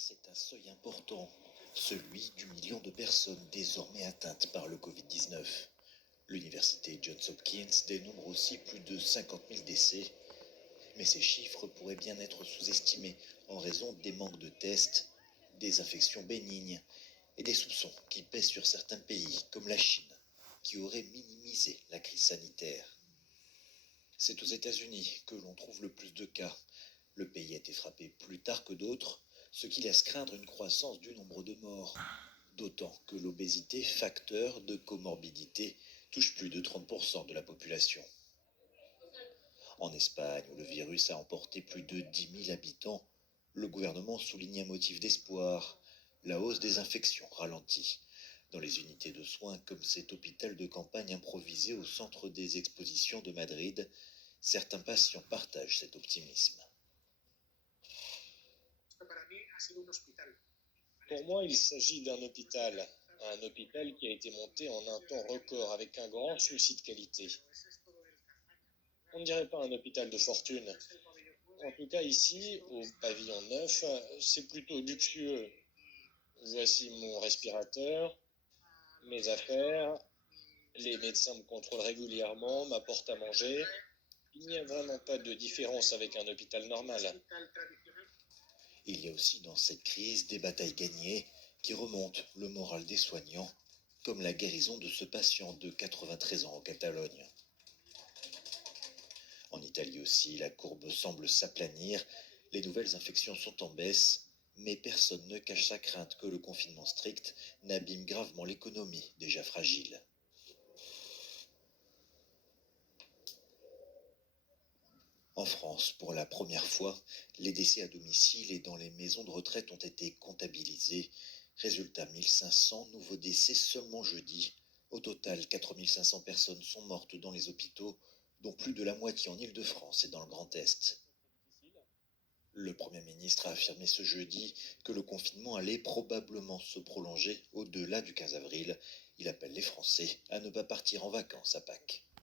c'est un seuil important, celui du million de personnes désormais atteintes par le Covid-19. L'université Johns Hopkins dénombre aussi plus de 50 000 décès, mais ces chiffres pourraient bien être sous-estimés en raison des manques de tests, des infections bénignes et des soupçons qui pèsent sur certains pays comme la Chine, qui auraient minimisé la crise sanitaire. C'est aux États-Unis que l'on trouve le plus de cas. Le pays a été frappé plus tard que d'autres, ce qui laisse craindre une croissance du nombre de morts. D'autant que l'obésité, facteur de comorbidité, touche plus de 30% de la population. En Espagne, où le virus a emporté plus de 10 000 habitants, le gouvernement souligne un motif d'espoir. La hausse des infections ralentit. Dans les unités de soins comme cet hôpital de campagne improvisé au centre des expositions de Madrid, certains patients partagent cet optimisme. Pour moi, il s'agit d'un hôpital qui a été monté en un temps record avec un grand souci de qualité. On ne dirait pas un hôpital de fortune. En tout cas, ici, au pavillon 9, c'est plutôt luxueux. Voici mon respirateur, mes affaires, les médecins me contrôlent régulièrement, m'apportent à manger. Il n'y a vraiment pas de différence avec un hôpital normal. Il y a aussi dans cette crise des batailles gagnées qui remontent le moral des soignants, comme la guérison de ce patient de 93 ans en Catalogne. En Italie aussi, la courbe semble s'aplanir, les nouvelles infections sont en baisse, mais personne ne cache sa crainte que le confinement strict n'abîme gravement l'économie déjà fragile. En France, pour la première fois, les décès à domicile et dans les maisons de retraite ont été comptabilisés. Résultat, 1500 nouveaux décès seulement jeudi. Au total, 4500 personnes sont mortes dans les hôpitaux, dont plus de la moitié en Île-de-France et dans le Grand Est. Le Premier ministre a affirmé ce jeudi que le confinement allait probablement se prolonger au-delà du 15 avril. Il appelle les Français à ne pas partir en vacances à Pâques.